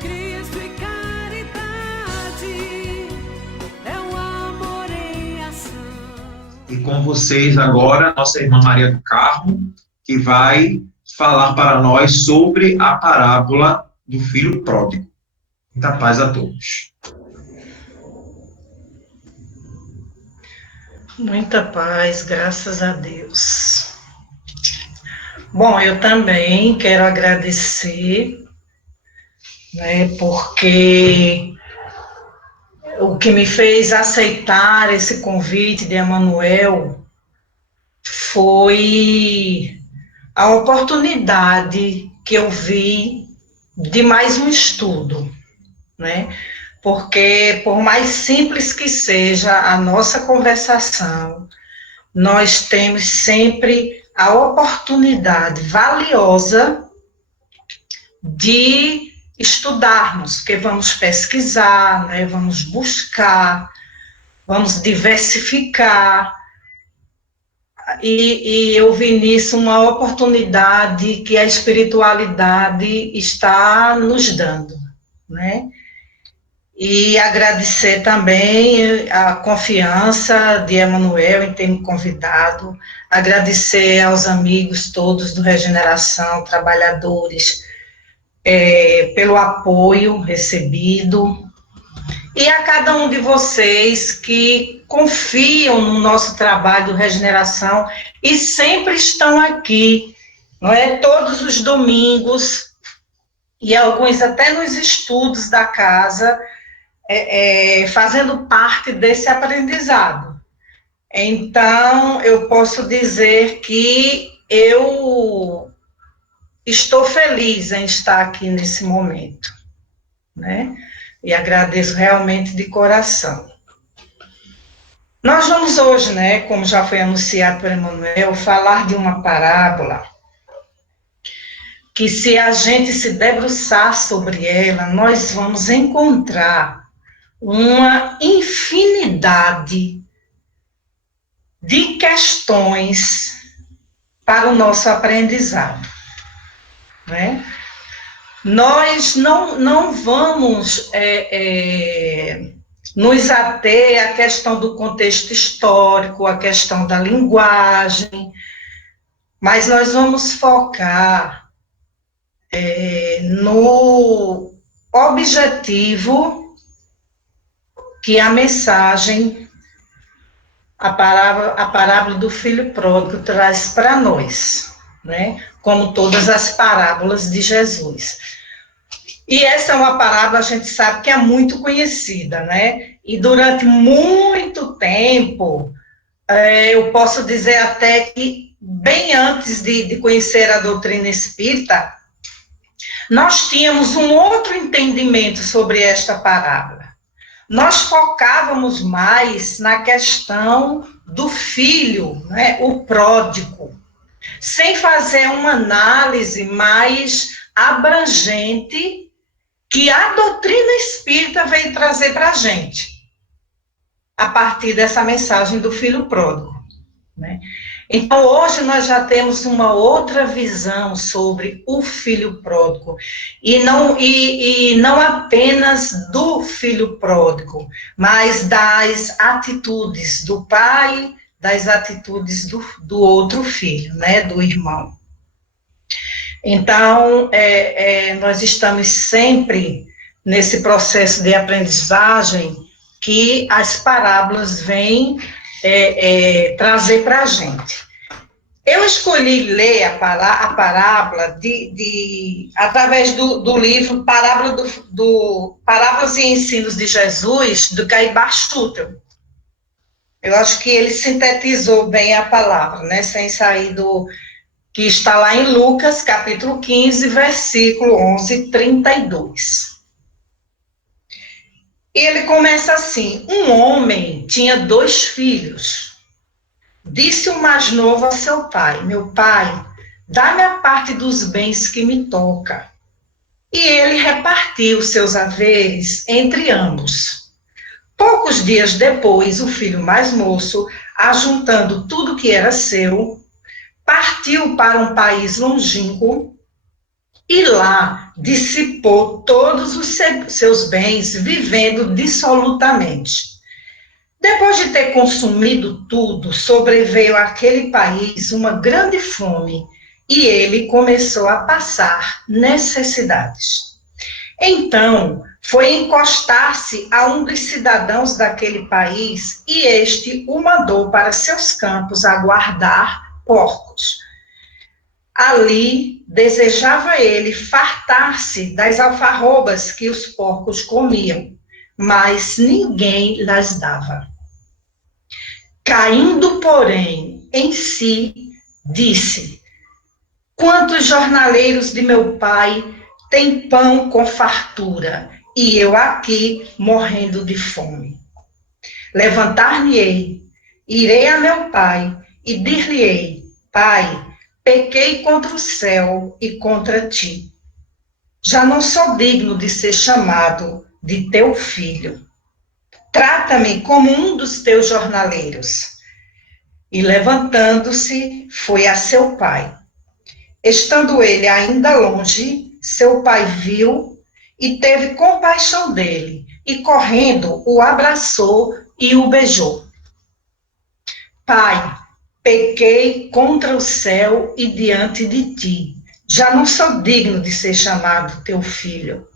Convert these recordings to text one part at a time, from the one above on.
Cristo e caridade, é o amor em ação. E com vocês agora, nossa irmã Maria do Carmo, que vai falar para nós sobre a parábola do filho pródigo. Muita paz a todos. Muita paz, graças a Deus. Bom, eu também quero agradecer, né, porque o que me fez aceitar esse convite de Emanuel foi a oportunidade que eu vi de mais um estudo, né? Porque, por mais simples que seja a nossa conversação, nós temos sempre a oportunidade valiosa de estudarmos, porque vamos pesquisar, né, vamos buscar, vamos diversificar, e eu vi nisso uma oportunidade que a espiritualidade está nos dando, né? E agradecer também a confiança de Emanuel em ter me convidado, agradecer aos amigos todos do Regeneração, trabalhadores, pelo apoio recebido, e a cada um de vocês que confiam no nosso trabalho do Regeneração e sempre estão aqui, não é? Todos os domingos, e alguns até nos estudos da casa, fazendo parte desse aprendizado. Então, eu posso dizer que eu estou feliz em estar aqui nesse momento, né? E agradeço realmente de coração. Nós vamos hoje, né, como já foi anunciado por Emanuel, falar de uma parábola que, se a gente se debruçar sobre ela, nós vamos encontrar uma infinidade de questões para o nosso aprendizado, né? Nós não vamos nos ater à questão do contexto histórico, à questão da linguagem, mas nós vamos focar no objetivo que a mensagem, a parábola do filho pródigo traz para nós, né? Como todas as parábolas de Jesus. E essa é uma parábola, a gente sabe que é muito conhecida, né? E durante muito tempo, eu posso dizer até que, bem antes de conhecer a doutrina espírita, nós tínhamos um outro entendimento sobre esta parábola. Nós focávamos mais na questão do filho, né, o pródigo, sem fazer uma análise mais abrangente que a doutrina espírita veio trazer para a gente, a partir dessa mensagem do filho pródigo, né? Então, hoje nós já temos uma outra visão sobre o filho pródigo, e não apenas do filho pródigo, mas das atitudes do pai, das atitudes do outro filho, né, do irmão. Então, nós estamos sempre nesse processo de aprendizagem que as parábolas vêm trazer para a gente. Eu escolhi ler a parábola através do livro Parábolas e Ensinos de Jesus, do Caibar Schutel. Eu acho que ele sintetizou bem a palavra, né, sem sair que está lá em Lucas, capítulo 15, versículo 11, 32. E ele começa assim: um homem tinha 2 filhos. Disse o mais novo a seu pai: meu pai, dá-me a parte dos bens que me toca. E ele repartiu seus haveres entre ambos. Poucos dias depois, o filho mais moço, ajuntando tudo que era seu, partiu para um país longínquo e lá dissipou todos os seus bens, vivendo dissolutamente. Depois de ter consumido tudo, sobreveio àquele país uma grande fome e ele começou a passar necessidades. Então, foi encostar-se a um dos cidadãos daquele país e este o mandou para seus campos a guardar porcos. Ali desejava ele fartar-se das alfarrobas que os porcos comiam, mas ninguém lhes dava. Caindo, porém, em si, disse: quantos jornaleiros de meu pai têm pão com fartura, e eu aqui morrendo de fome. Levantar-me-ei, irei a meu pai, e dir-lhe-ei: Pai, pequei contra o céu e contra ti. Já não sou digno de ser chamado de teu filho. Trata-me como um dos teus jornaleiros. E levantando-se, foi a seu pai. Estando ele ainda longe, seu pai viu e teve compaixão dele, e correndo o abraçou e o beijou. Pai, pequei contra o céu e diante de ti. Já não sou digno de ser chamado teu filho.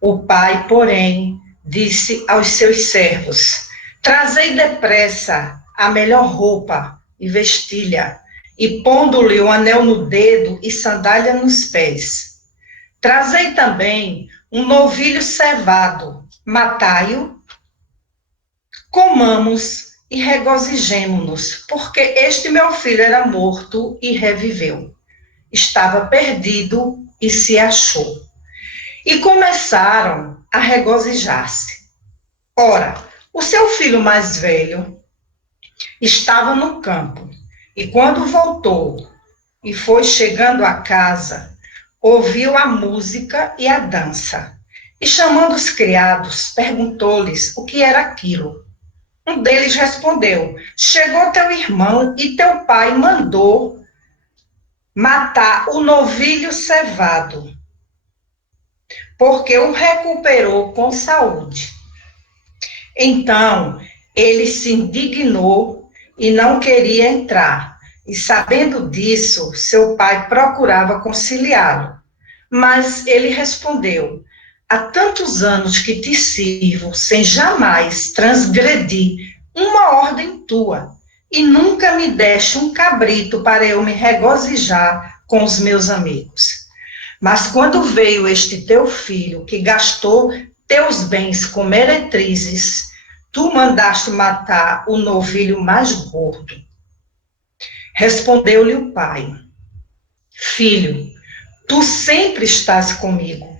O pai, porém, disse aos seus servos: trazei depressa a melhor roupa e vestilha, e pondo-lhe o anel no dedo e sandália nos pés. Trazei também um novilho cevado, matai-o, comamos e regozijemo-nos, porque este meu filho era morto e reviveu. Estava perdido e se achou. E começaram a regozijar-se. Ora, o seu filho mais velho estava no campo, e quando voltou e foi chegando à casa, ouviu a música e a dança. E chamando os criados, perguntou-lhes o que era aquilo. Um deles respondeu: chegou teu irmão e teu pai mandou matar o novilho cevado, porque o recuperou com saúde. Então, ele se indignou e não queria entrar. E sabendo disso, seu pai procurava conciliá-lo. Mas ele respondeu: há tantos anos que te sirvo, sem jamais transgredir uma ordem tua, e nunca me deste um cabrito para eu me regozijar com os meus amigos. Mas quando veio este teu filho, que gastou teus bens com meretrizes, tu mandaste matar o novilho mais gordo. Respondeu-lhe o pai: filho, tu sempre estás comigo,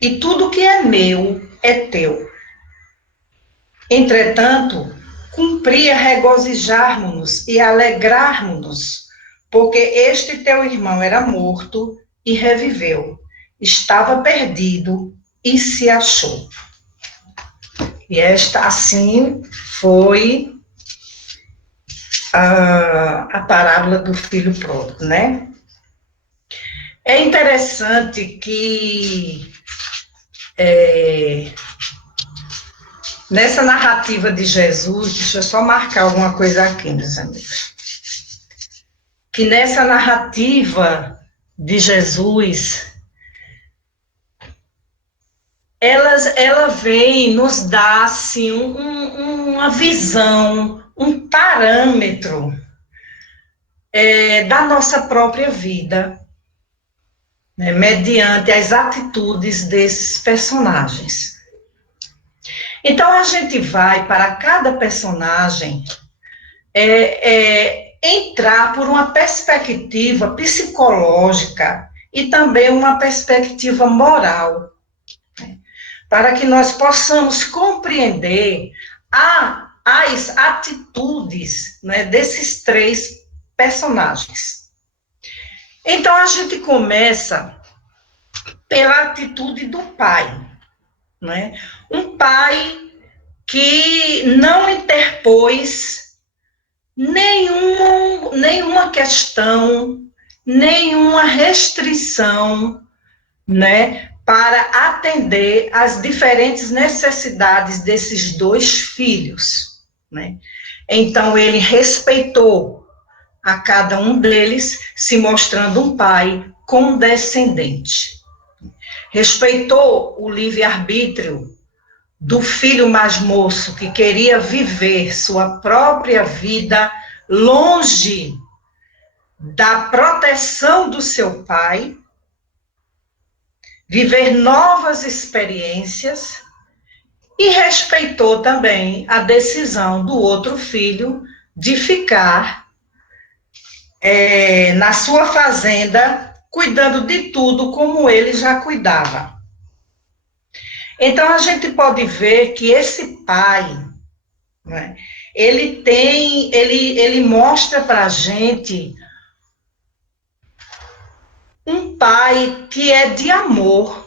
e tudo que é meu é teu. Entretanto, cumpria regozijarmos-nos e alegrarmos-nos, porque este teu irmão era morto e reviveu, estava perdido e se achou. E esta, assim, foi a parábola do filho pródigo, né? É interessante que nessa narrativa de Jesus, deixa eu só marcar alguma coisa aqui, meus amigos, que nessa narrativa de Jesus, ela vem nos dar, assim, uma visão, um parâmetro da nossa própria vida, né, mediante as atitudes desses personagens. Então, a gente vai, para cada personagem, entrar por uma perspectiva psicológica e também uma perspectiva moral, né, para que nós possamos compreender as atitudes, né, desses três personagens. Então, a gente começa pela atitude do pai, né? Um pai que não interpôs nenhuma questão, nenhuma restrição né, para atender às diferentes necessidades desses dois filhos, né? Então, ele respeitou a cada um deles, se mostrando um pai condescendente. Respeitou o livre-arbítrio do filho mais moço, que queria viver sua própria vida longe da proteção do seu pai, viver novas experiências, e respeitou também a decisão do outro filho de ficar na sua fazenda, cuidando de tudo como ele já cuidava. Então, a gente pode ver que esse pai, né, ele mostra para a gente um pai que é de amor,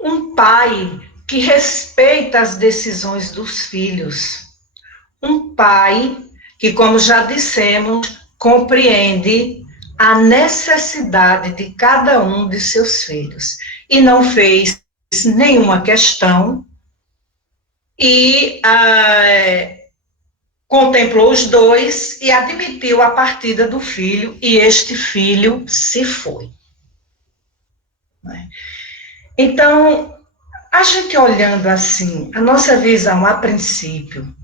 um pai que respeita as decisões dos filhos, um pai que, como já dissemos, compreende a necessidade de cada um de seus filhos e não fez nenhuma questão e contemplou os dois e admitiu a partida do filho, e este filho se foi. Então, a gente olhando assim, a nossa visão a princípio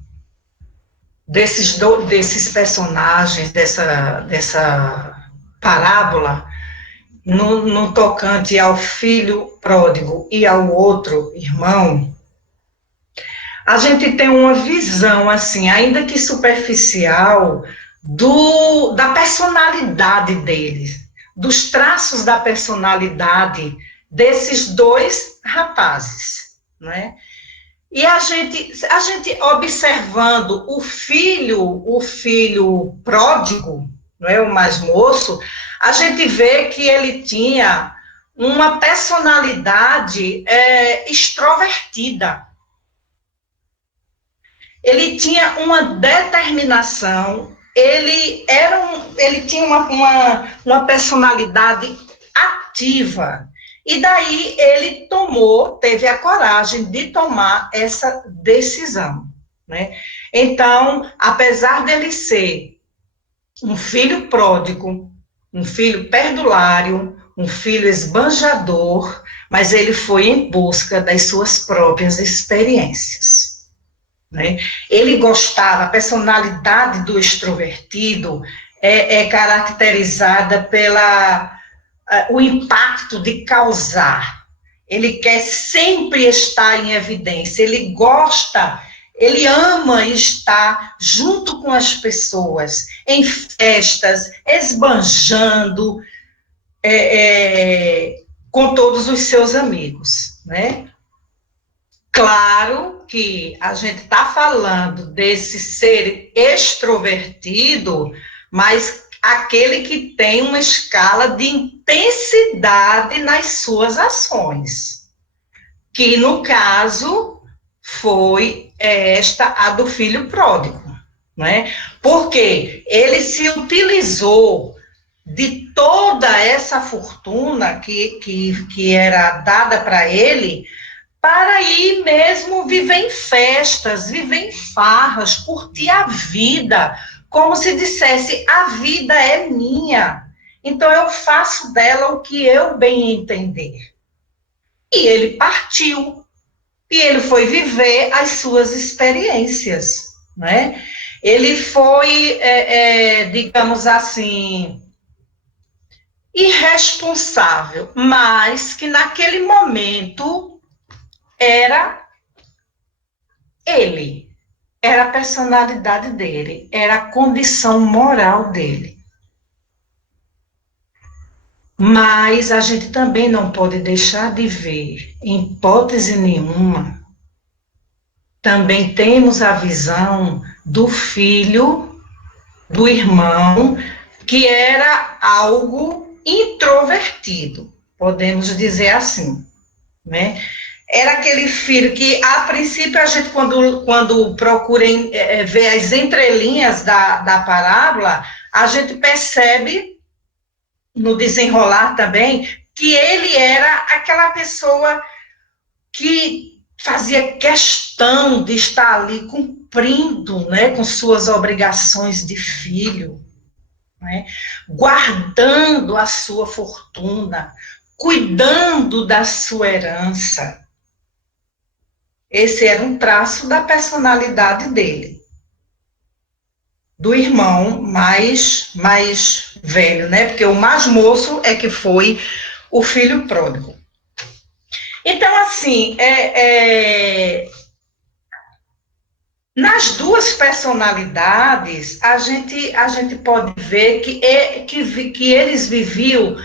desses personagens, dessa parábola, no tocante ao filho pródigo e ao outro irmão, a gente tem uma visão, assim, ainda que superficial, da personalidade deles, dos traços da personalidade desses dois rapazes, né? E a gente observando o filho pródigo, não é, o mais moço, a gente vê que ele tinha uma personalidade extrovertida. Ele tinha uma determinação, ele tinha uma personalidade ativa. E daí ele teve a coragem de tomar essa decisão, né? Então, apesar dele ser um filho pródigo, um filho perdulário, um filho esbanjador, mas ele foi em busca das suas próprias experiências, né? Ele gostava, a personalidade do extrovertido é caracterizada o impacto de causar. Ele quer sempre estar em evidência, ele ama estar junto com as pessoas, em festas, esbanjando com todos os seus amigos, né? Claro que a gente está falando desse ser extrovertido, mas aquele que tem uma escala de intensidade nas suas ações, que no caso foi a do filho pródigo, né? Porque ele se utilizou de toda essa fortuna que era dada para ele, para ir mesmo viver em festas, viver em farras, curtir a vida, como se dissesse, a vida é minha, então eu faço dela o que eu bem entender. E ele partiu, e ele foi viver as suas experiências, né? Ele foi, digamos assim, irresponsável, mas que naquele momento era ele. Era a personalidade dele, era a condição moral dele. Mas a gente também não pode deixar de ver, em hipótese nenhuma, também temos a visão do filho, do irmão, que era algo introvertido, podemos dizer assim, né? Era aquele filho que, a princípio, a gente, quando procura ver as entrelinhas da parábola, a gente percebe, no desenrolar também, que ele era aquela pessoa que fazia questão de estar ali cumprindo, né, com suas obrigações de filho, né, guardando a sua fortuna, cuidando da sua herança. Esse era um traço da personalidade dele, do irmão mais velho, né? Porque o mais moço é que foi o filho pródigo. Então, assim, nas duas personalidades, a gente pode ver que eles viviam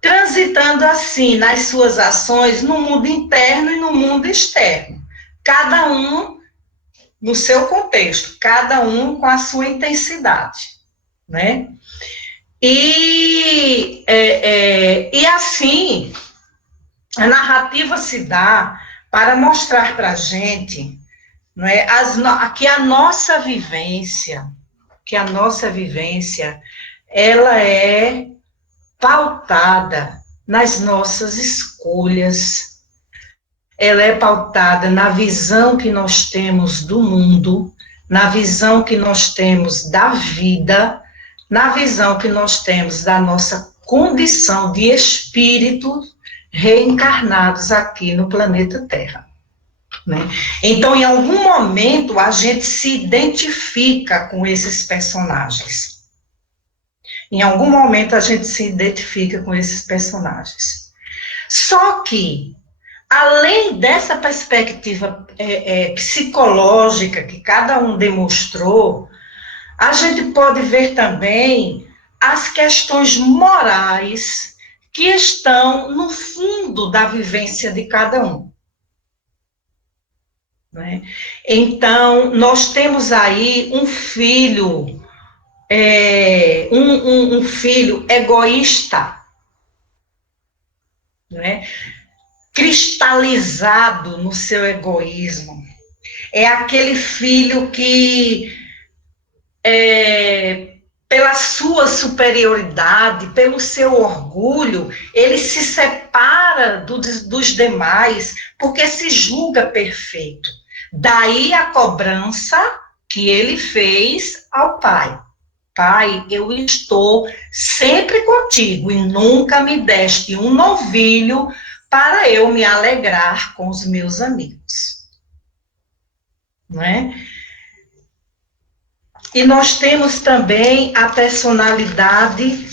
transitando assim nas suas ações no mundo interno e no mundo externo. Cada um no seu contexto, cada um com a sua intensidade, né? E assim, a narrativa se dá para mostrar para a gente, não é, que a nossa vivência, ela é pautada nas nossas escolhas, ela é pautada na visão que nós temos do mundo, na visão que nós temos da vida, na visão que nós temos da nossa condição de espírito reencarnados aqui no planeta Terra, né? Então, em algum momento, a gente se identifica com esses personagens. Em algum momento, a gente se identifica com esses personagens. Só que, além dessa perspectiva psicológica que cada um demonstrou, a gente pode ver também as questões morais que estão no fundo da vivência de cada um, né? Então, nós temos aí um filho, um filho egoísta, né? Cristalizado no seu egoísmo. É aquele filho que, pela sua superioridade, pelo seu orgulho, ele se separa dos demais, porque se julga perfeito. Daí a cobrança que ele fez ao pai. Pai, eu estou sempre contigo e nunca me deste um novilho para eu me alegrar com os meus amigos. Não é? E nós temos também a personalidade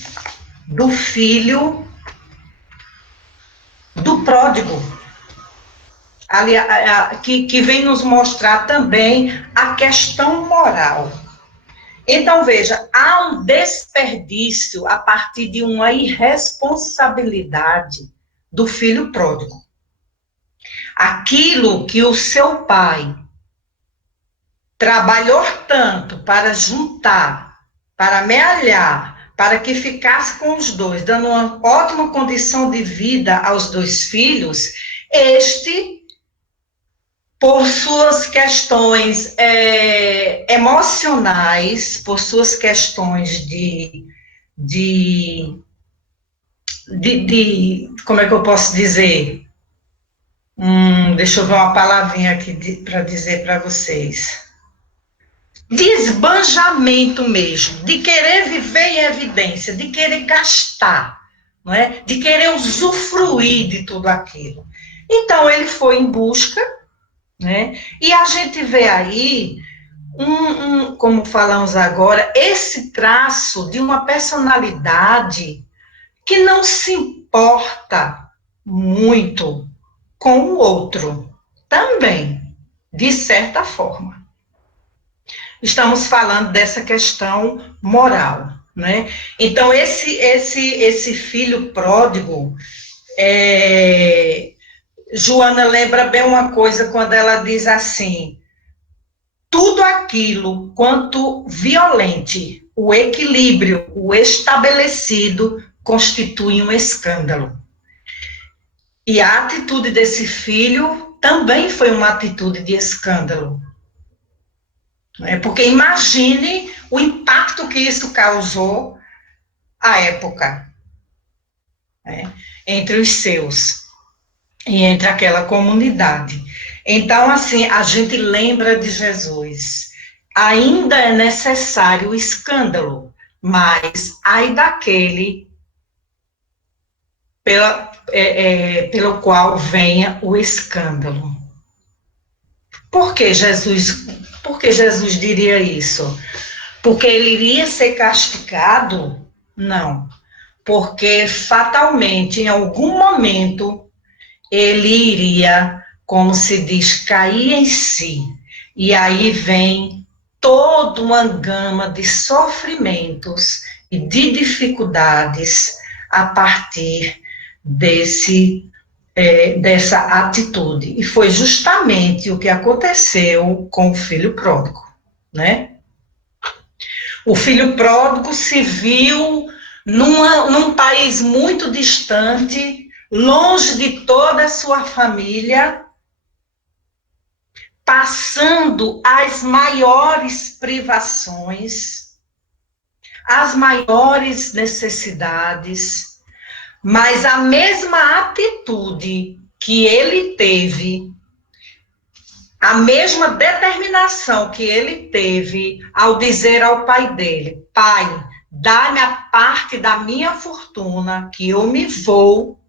do filho do pródigo, que vem nos mostrar também a questão moral. Então, veja, há um desperdício a partir de uma irresponsabilidade do filho pródigo. Aquilo que o seu pai trabalhou tanto para juntar, para amealhar, para que ficasse com os dois, dando uma ótima condição de vida aos dois filhos, por suas questões emocionais, por suas questões como é que eu posso dizer? Deixa eu ver uma palavrinha aqui para dizer para vocês. De esbanjamento mesmo, de querer viver em evidência, de querer gastar, não é? De querer usufruir de tudo aquilo. Então, ele foi em busca, né? E a gente vê aí, como falamos agora, esse traço de uma personalidade que não se importa muito com o outro, também, de certa forma. Estamos falando dessa questão moral, né? Então, esse filho pródigo, Joana lembra bem uma coisa quando ela diz assim: tudo aquilo quanto violente, o equilíbrio, o estabelecido, constitui um escândalo. E a atitude desse filho também foi uma atitude de escândalo. Porque imagine o impacto que isso causou à época. né, entre os seus e entre aquela comunidade. Então, assim, a gente lembra de Jesus. Ainda é necessário o escândalo, mas ai daquele pelo qual venha o escândalo. Por que Jesus diria isso? Porque ele iria ser castigado? Não. Porque fatalmente, em algum momento, ele iria, como se diz, cair em si. E aí vem toda uma gama de sofrimentos e de dificuldades a partir dessa atitude. E foi justamente o que aconteceu com o filho pródigo, né? O filho pródigo se viu num país muito distante, longe de toda a sua família, passando as maiores privações, as maiores necessidades, mas a mesma atitude que ele teve, a mesma determinação que ele teve ao dizer ao pai dele: pai, dá-me a parte da minha fortuna, que eu me vou,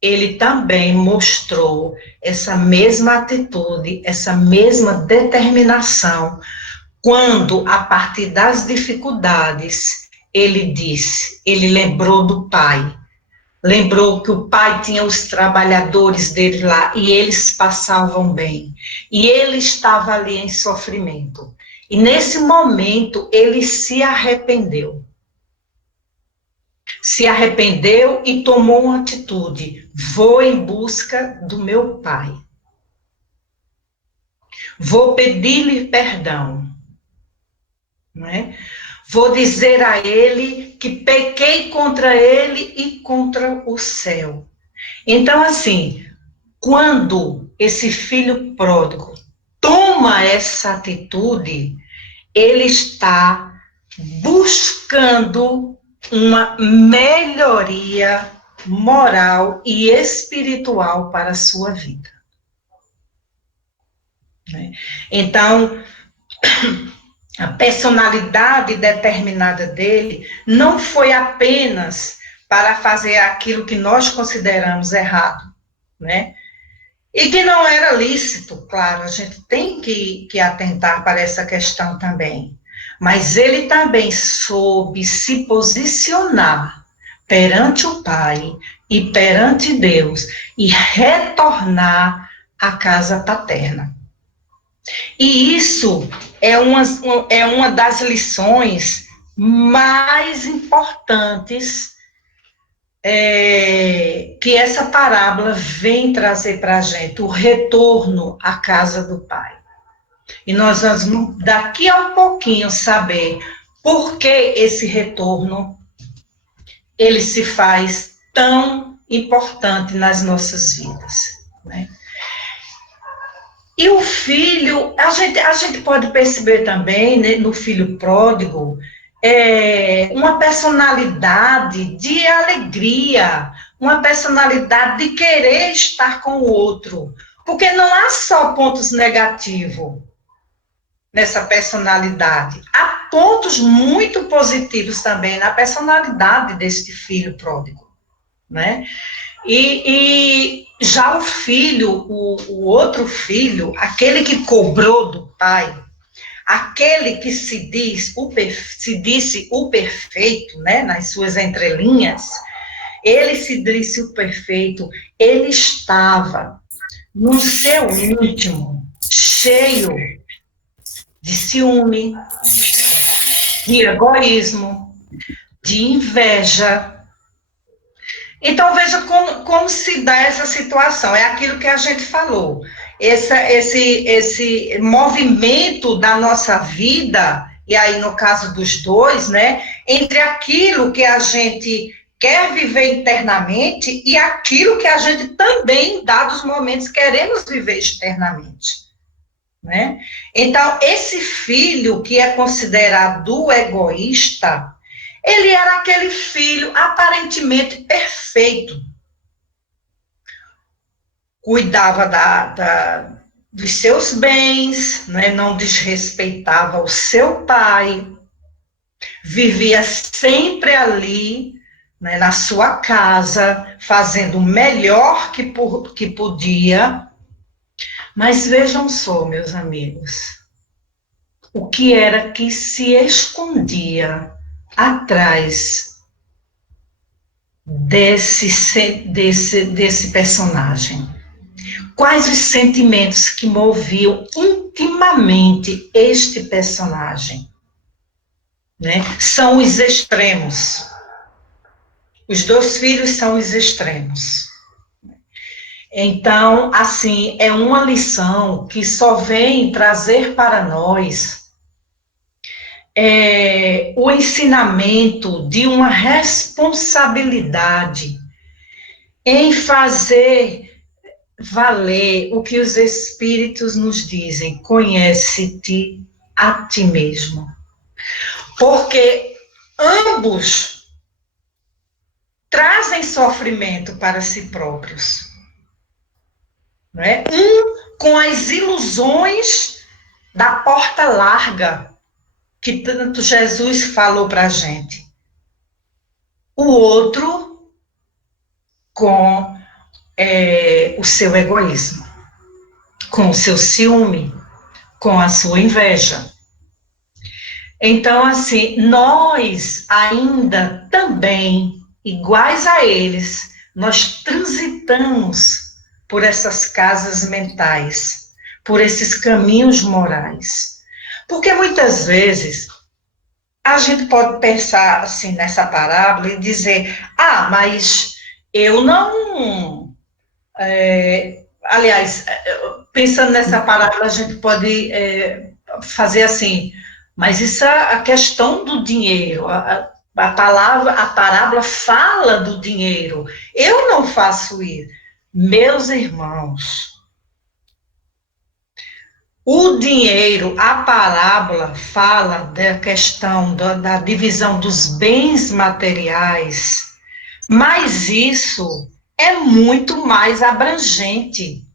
ele também mostrou essa mesma atitude, essa mesma determinação, quando, a partir das dificuldades, ele lembrou do pai, lembrou que o pai tinha os trabalhadores dele lá, e eles passavam bem, e ele estava ali em sofrimento, e nesse momento ele se arrependeu e tomou uma atitude: vou em busca do meu pai, vou pedir-lhe perdão, né? Vou dizer a ele que pequei contra ele e contra o céu. Então, assim, quando esse filho pródigo toma essa atitude, ele está buscando uma melhoria moral e espiritual para a sua vida, né? Então, a personalidade determinada dele não foi apenas para fazer aquilo que nós consideramos errado, né? E que não era lícito, claro, a gente tem que atentar para essa questão também. Mas ele também soube se posicionar perante o Pai e perante Deus e retornar à casa paterna. E isso é uma das lições mais importantes que essa parábola vem trazer para a gente, o retorno à casa do Pai. E nós vamos, daqui a um pouquinho, saber por que esse retorno ele se faz tão importante nas nossas vidas, né? E o filho, a gente pode perceber também, né, no filho pródigo, uma personalidade de alegria, uma personalidade de querer estar com o outro, porque não há só pontos negativos nessa personalidade, há pontos muito positivos também na personalidade deste filho pródigo, né? E já o filho, o outro filho, aquele que cobrou do pai, aquele que se disse o perfeito, né, nas suas entrelinhas, ele se disse o perfeito, ele estava no seu íntimo, cheio de ciúme, de egoísmo, de inveja. Então, veja como se dá essa situação. É aquilo que a gente falou. Esse movimento da nossa vida, e aí no caso dos dois, né, entre aquilo que a gente quer viver internamente e aquilo que a gente também, em dados momentos, queremos viver externamente, né? Então, esse filho que é considerado o egoísta, Ele era aquele filho aparentemente perfeito. Cuidava dos seus bens, né? Não desrespeitava o seu pai, vivia sempre ali, né, na sua casa, fazendo o melhor que podia. Mas vejam só, meus amigos, o que era que se escondia atrás desse personagem? Quais os sentimentos que moviam intimamente este personagem? Né? São os extremos. Os dois filhos são os extremos. Então, assim, é uma lição que só vem trazer para nós o ensinamento de uma responsabilidade em fazer valer o que os Espíritos nos dizem: conhece-te a ti mesmo. Porque ambos trazem sofrimento para si próprios. Não é? Um com as ilusões da porta larga, que tanto Jesus falou para a gente. O outro com o seu egoísmo, com o seu ciúme, com a sua inveja. Então, assim, nós ainda também, iguais a eles, nós transitamos por essas casas mentais, por esses caminhos morais. Porque muitas vezes a gente pode pensar assim nessa parábola e dizer: ah, mas eu não. Aliás, pensando nessa parábola, a gente pode fazer assim, mas isso é a questão do dinheiro. A parábola fala do dinheiro. Eu não faço isso. Meus irmãos, o dinheiro, a parábola fala da questão da divisão dos bens materiais, mas isso é muito mais abrangente.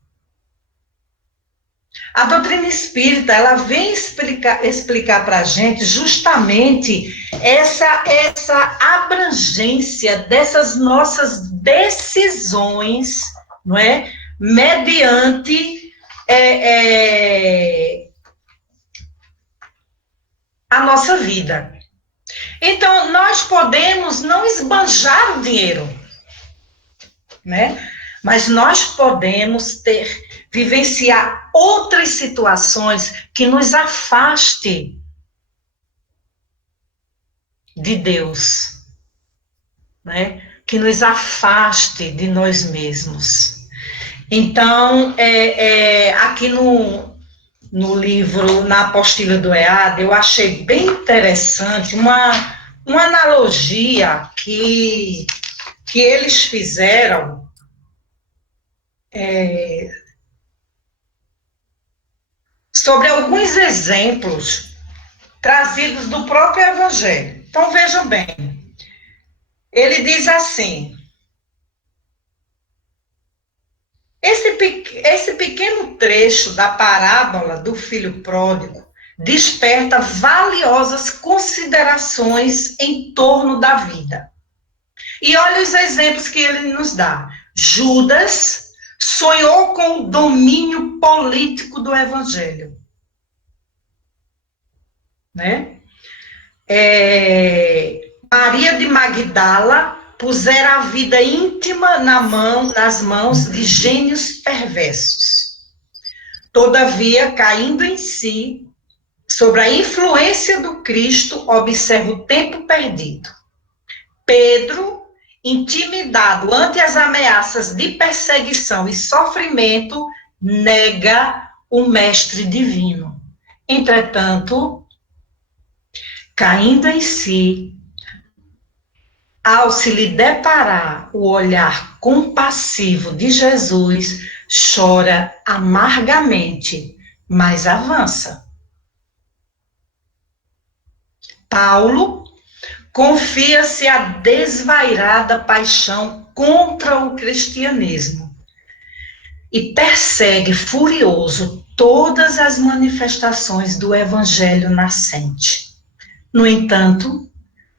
A doutrina espírita, ela vem explicar para a gente justamente essa abrangência dessas nossas decisões, não é? Mediante a nossa vida. Então, nós podemos não esbanjar o dinheiro, né? Mas nós podemos vivenciar outras situações que nos afaste de Deus, né? Que nos afaste de nós mesmos. Então, aqui no livro, na apostila do EAD, eu achei bem interessante uma analogia que eles fizeram sobre alguns exemplos trazidos do próprio Evangelho. Então, vejam bem, ele diz assim: esse pequeno trecho da parábola do filho pródigo desperta valiosas considerações em torno da vida. E olha os exemplos que ele nos dá. Judas sonhou com o domínio político do evangelho. Né? Maria de Magdala pusera a vida íntima nas mãos de gênios perversos. Todavia, caindo em si, sobre a influência do Cristo, observa o tempo perdido. Pedro, intimidado ante as ameaças de perseguição e sofrimento, nega o Mestre Divino. Entretanto, caindo em si, ao se lhe deparar o olhar compassivo de Jesus, chora amargamente, mas avança. Paulo, confia-se a desvairada paixão contra o cristianismo e persegue furioso todas as manifestações do evangelho nascente. No entanto,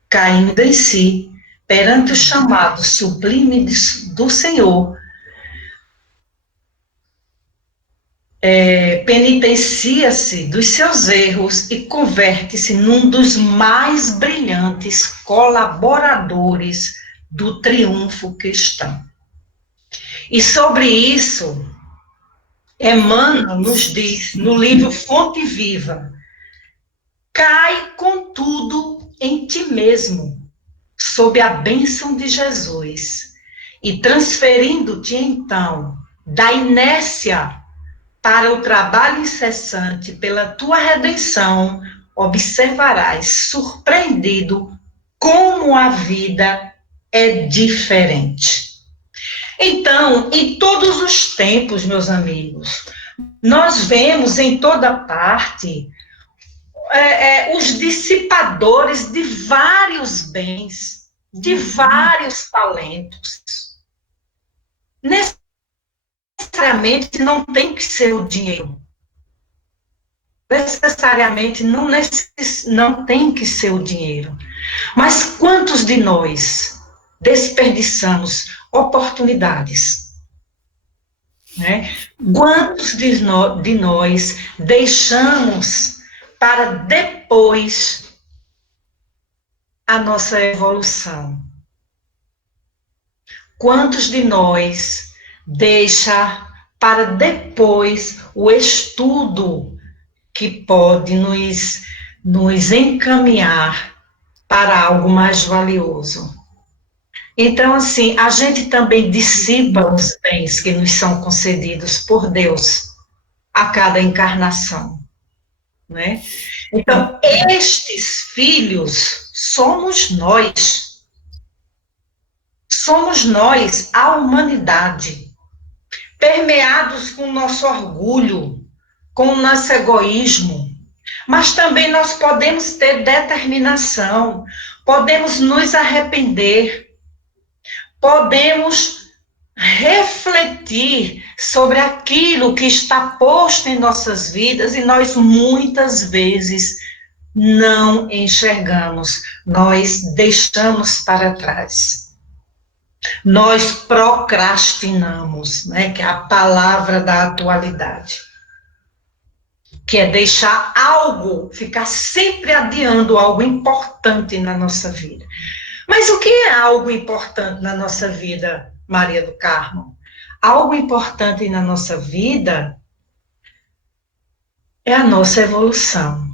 caindo em si, perante o chamado sublime do Senhor, penitencia-se dos seus erros e converte-se num dos mais brilhantes colaboradores do triunfo cristão. E sobre isso, Emmanuel nos diz, no livro Fonte Viva, cai, contudo, em ti mesmo, sob a bênção de Jesus, e transferindo-te, então, da inércia para o trabalho incessante pela tua redenção, observarás, surpreendido, como a vida é diferente. Então, em todos os tempos, meus amigos, nós vemos em toda parte os dissipadores de vários bens, de vários talentos. Necessariamente não tem que ser o dinheiro. Necessariamente não tem que ser o dinheiro. Mas quantos de nós desperdiçamos oportunidades? Né? Quantos de nós deixamos para depois a nossa evolução? Quantos de nós deixa para depois o estudo que pode nos encaminhar para algo mais valioso? Então, assim, a gente também dissipa os bens que nos são concedidos por Deus a cada encarnação, né? Então, estes filhos somos nós. Somos nós, a humanidade, permeados com o nosso orgulho, com o nosso egoísmo, mas também nós podemos ter determinação, podemos nos arrepender, podemos refletir sobre aquilo que está posto em nossas vidas e nós muitas vezes não enxergamos, nós deixamos para trás. Nós procrastinamos, né, que é a palavra da atualidade, que é deixar algo, ficar sempre adiando algo importante na nossa vida. Mas o que é algo importante na nossa vida, Maria do Carmo? Algo importante na nossa vida é a nossa evolução.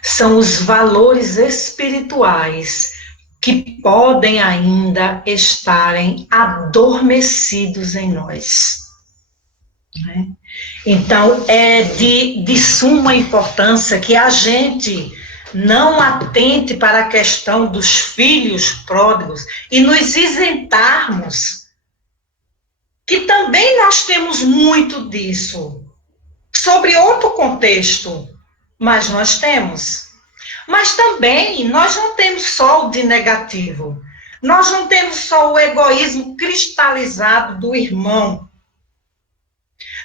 São os valores espirituais que podem ainda estarem adormecidos em nós. Né? Então, é de suma importância que a gente não atente para a questão dos filhos pródigos e nos isentarmos, que também nós temos muito disso, sobre outro contexto, mas nós temos. Mas também, nós não temos só o de negativo. Nós não temos só o egoísmo cristalizado do irmão.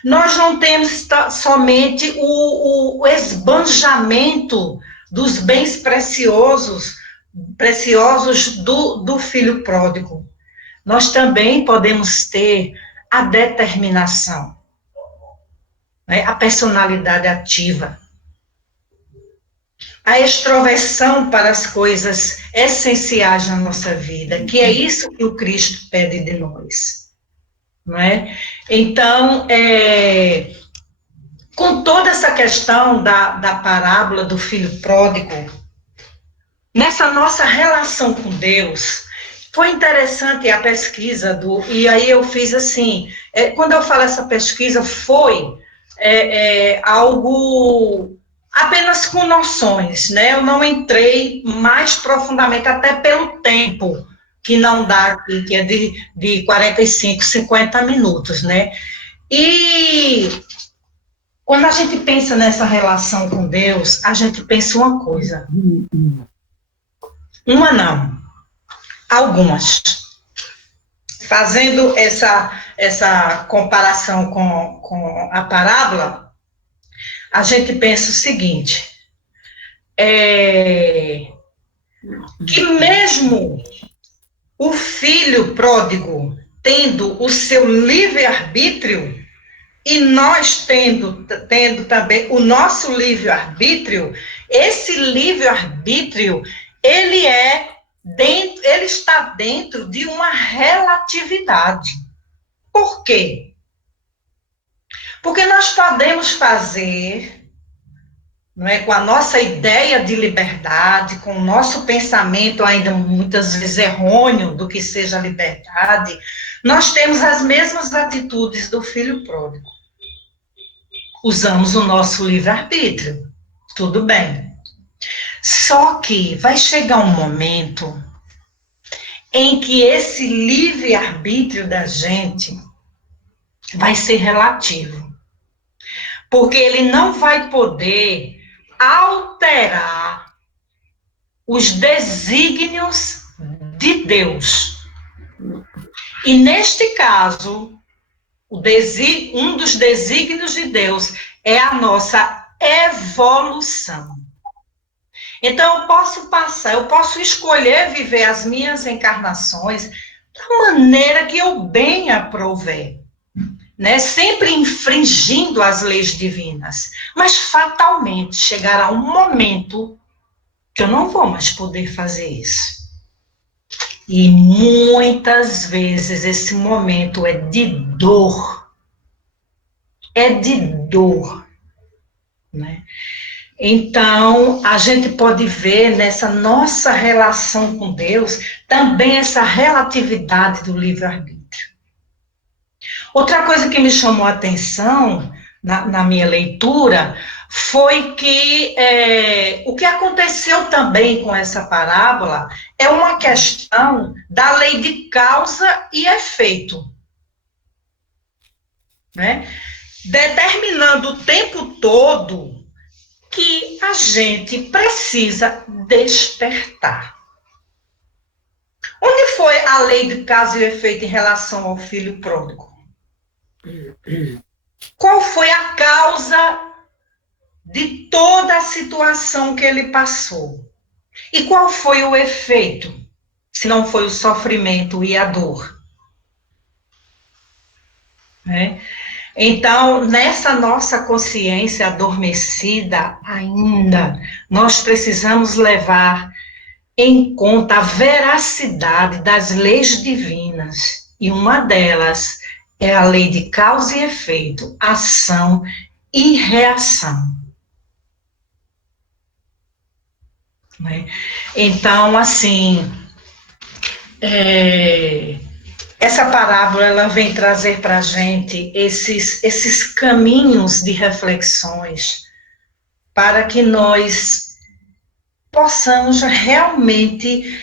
Nós não temos somente o esbanjamento dos bens preciosos do filho pródigo. Nós também podemos ter a determinação, né? A personalidade ativa, a extroversão para as coisas essenciais na nossa vida, que é isso que o Cristo pede de nós, não é? Então, com toda essa questão da parábola do filho pródigo, nessa nossa relação com Deus, foi interessante a pesquisa e aí eu fiz assim, quando eu falo essa pesquisa, foi algo apenas com noções, né? Eu não entrei mais profundamente, até pelo tempo, que não dá aqui, que é de 45, 50 minutos, né? E quando a gente pensa nessa relação com Deus, a gente pensa uma coisa. Uma não, algumas. Fazendo essa comparação com a parábola, a gente pensa o seguinte, que mesmo o filho pródigo tendo o seu livre-arbítrio, e nós tendo também o nosso livre-arbítrio, esse livre-arbítrio, ele está dentro de uma relatividade. Por quê? Porque nós podemos fazer, não é, com a nossa ideia de liberdade, com o nosso pensamento ainda muitas vezes errôneo do que seja liberdade, nós temos as mesmas atitudes do filho pródigo. Usamos o nosso livre-arbítrio, tudo bem. Só que vai chegar um momento em que esse livre-arbítrio da gente vai ser relativo. Porque ele não vai poder alterar os desígnios de Deus. E neste caso, um dos desígnios de Deus é a nossa evolução. Então, eu posso escolher viver as minhas encarnações da maneira que eu bem aprouver, né? Sempre infringindo as leis divinas. Mas, fatalmente, chegará um momento que eu não vou mais poder fazer isso. E muitas vezes esse momento é de dor. É de dor, né? Então, a gente pode ver nessa nossa relação com Deus também essa relatividade do livre-arbítrio. Outra coisa que me chamou a atenção na minha leitura foi que o que aconteceu também com essa parábola é uma questão da lei de causa e efeito, né? Determinando o tempo todo que a gente precisa despertar. Onde foi a lei de causa e efeito em relação ao filho pródigo? Qual foi a causa de toda a situação que ele passou? E qual foi o efeito, se não foi o sofrimento e a dor? Né? Então, nessa nossa consciência adormecida ainda, nós precisamos levar em conta a veracidade das leis divinas. E uma delas é a lei de causa e efeito, ação e reação. Né? Então, assim, essa parábola ela vem trazer para a gente esses caminhos de reflexões para que nós possamos realmente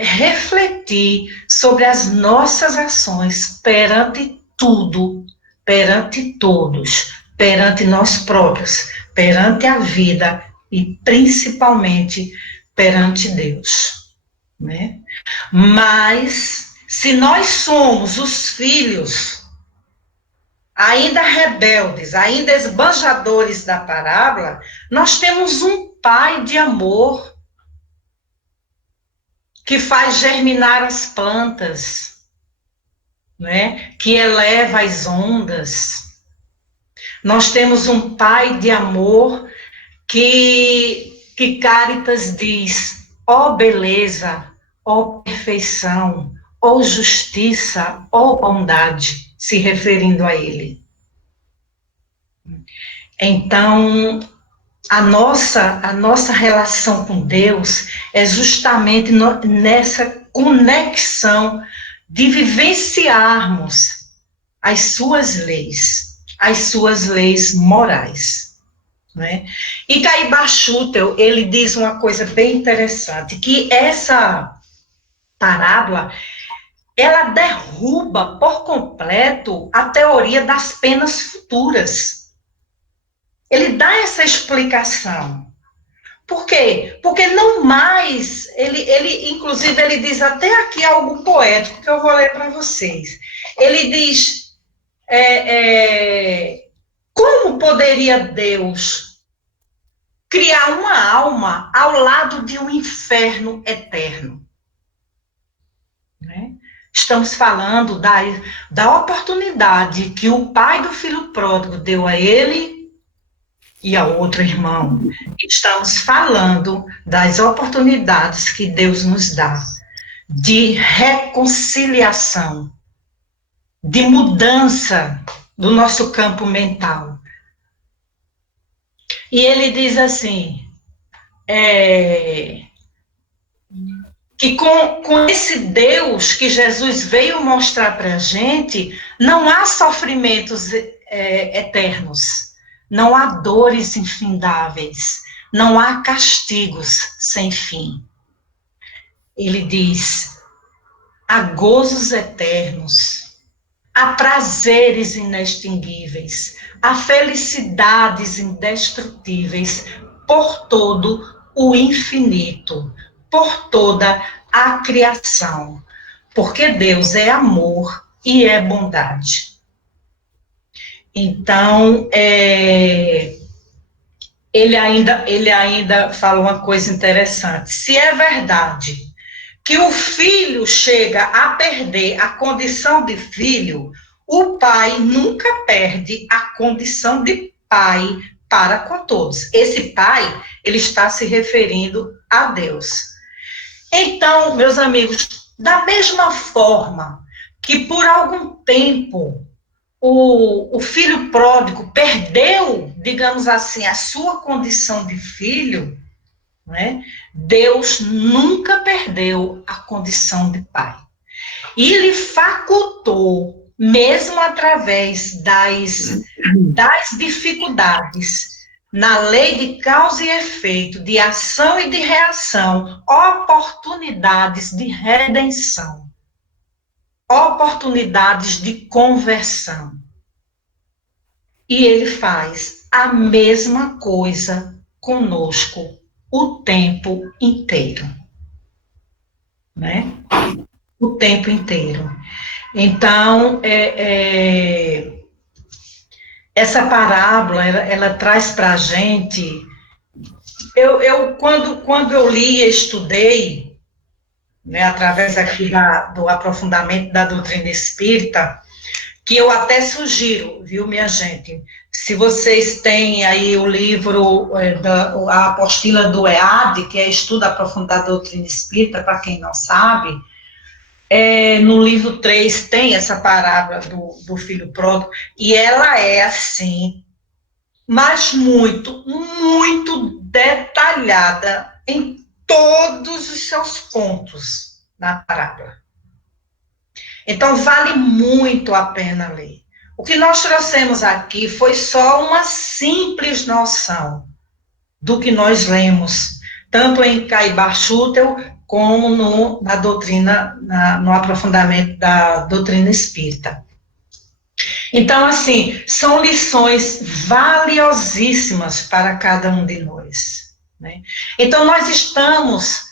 refletir sobre as nossas ações perante tudo, perante todos, perante nós próprios, perante a vida e principalmente perante Deus, né? Mas se nós somos os filhos, ainda rebeldes, ainda esbanjadores da parábola, nós temos um pai de amor que faz germinar as plantas, né? Que eleva as ondas. Nós temos um pai de amor que Cáritas diz, ó beleza, ó perfeição, ou justiça, ou bondade, se referindo a ele. Então, a nossa relação com Deus é justamente nessa conexão de vivenciarmos as suas leis morais. Né? E Caíba Schutel, ele diz uma coisa bem interessante, que essa parábola ela derruba por completo a teoria das penas futuras. Ele dá essa explicação. Por quê? Porque não mais, inclusive, ele diz até aqui algo poético, que eu vou ler para vocês. Ele diz, como poderia Deus criar uma alma ao lado de um inferno eterno? Né? Estamos falando da oportunidade que o pai do filho pródigo deu a ele e ao outro irmão. Estamos falando das oportunidades que Deus nos dá de reconciliação, de mudança do nosso campo mental. E ele diz assim, que com esse Deus que Jesus veio mostrar para a gente, não há sofrimentos eternos, não há dores infindáveis, não há castigos sem fim. Ele diz, há gozos eternos, há prazeres inextinguíveis, há felicidades indestrutíveis por todo o infinito, por toda a criação, porque Deus é amor e é bondade. Então, ele ainda fala uma coisa interessante. Se é verdade que o filho chega a perder a condição de filho, o pai nunca perde a condição de pai para com todos. Esse pai, ele está se referindo a Deus. Então, meus amigos, da mesma forma que por algum tempo o filho pródigo perdeu, digamos assim, a sua condição de filho, né? Deus nunca perdeu a condição de pai. E lhe facultou, mesmo através das dificuldades, na lei de causa e efeito, de ação e de reação, oportunidades de redenção, oportunidades de conversão. E ele faz a mesma coisa conosco o tempo inteiro, né? O tempo inteiro. Então, essa parábola, ela traz para a gente, quando eu li e estudei, né, através aqui do aprofundamento da doutrina espírita, que eu até sugiro, viu, minha gente, se vocês têm aí o livro, a apostila do EAD, que é Estudo Aprofundado da Doutrina Espírita, para quem não sabe, no livro 3 tem essa parábola do filho pródigo, e ela é assim, mas muito, muito detalhada em todos os seus pontos na parábola. Então, vale muito a pena ler. O que nós trouxemos aqui foi só uma simples noção do que nós lemos, tanto em Caibar Schutel, como na doutrina, no aprofundamento da doutrina espírita. Então, assim, são lições valiosíssimas para cada um de nós, né? Então, nós estamos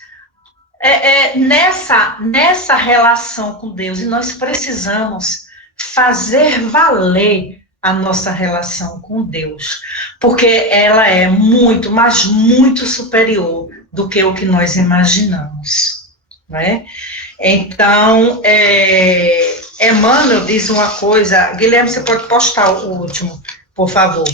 nessa relação com Deus, e nós precisamos fazer valer a nossa relação com Deus, porque ela é muito, mas muito superior do que o que nós imaginamos, né? Então, Emmanuel diz uma coisa, Guilherme, você pode postar o último, por favor.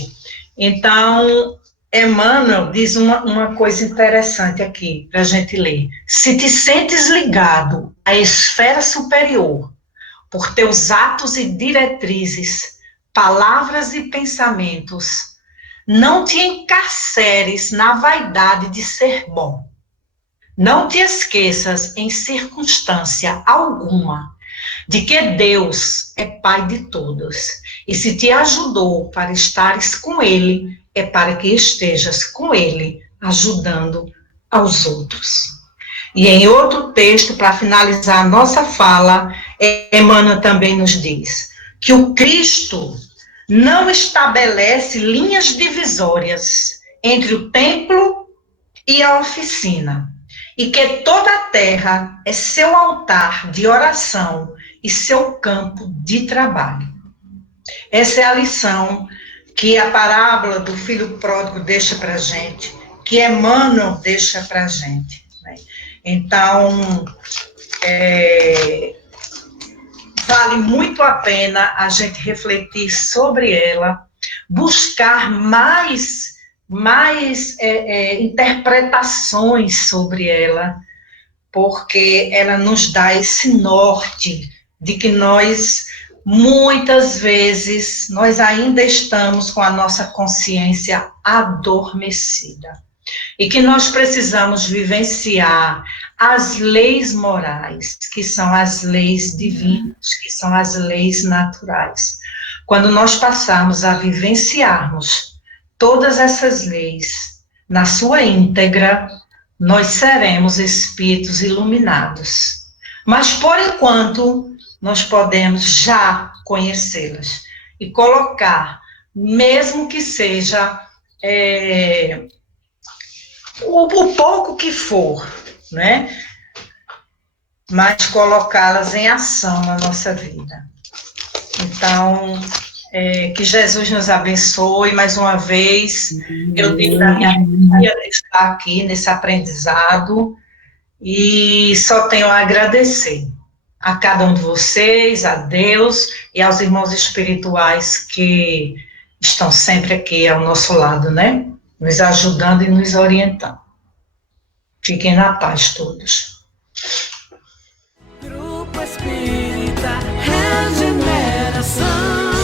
Então, Emmanuel diz uma coisa interessante aqui, para a gente ler. Se te sentes ligado à esfera superior, por teus atos e diretrizes, palavras e pensamentos, não te encarceres na vaidade de ser bom. Não te esqueças, em circunstância alguma, de que Deus é Pai de todos, e se te ajudou para estares com Ele, é para que estejas com Ele, ajudando aos outros. E em outro texto, para finalizar a nossa fala, Emmanuel também nos diz que o Cristo não estabelece linhas divisórias entre o templo e a oficina, e que toda a terra é seu altar de oração e seu campo de trabalho. Essa é a lição que a parábola do filho pródigo deixa para a gente, que Emmanuel deixa para a gente. Né? Então, vale muito a pena a gente refletir sobre ela, buscar mais interpretações sobre ela, porque ela nos dá esse norte de que nós, muitas vezes, nós ainda estamos com a nossa consciência adormecida. E que nós precisamos vivenciar as leis morais, que são as leis divinas, que são as leis naturais. Quando nós passarmos a vivenciarmos todas essas leis na sua íntegra, nós seremos espíritos iluminados. Mas, por enquanto, nós podemos já conhecê-las e colocar, mesmo que seja o pouco que for, né? Mas colocá-las em ação na nossa vida. Então, que Jesus nos abençoe mais uma vez. Eu digo da minha alegria de estar aqui nesse aprendizado e só tenho a agradecer a cada um de vocês, a Deus e aos irmãos espirituais que estão sempre aqui ao nosso lado, né? Nos ajudando e nos orientando. Fiquem na paz todos. Grupo Espírita Regeneração.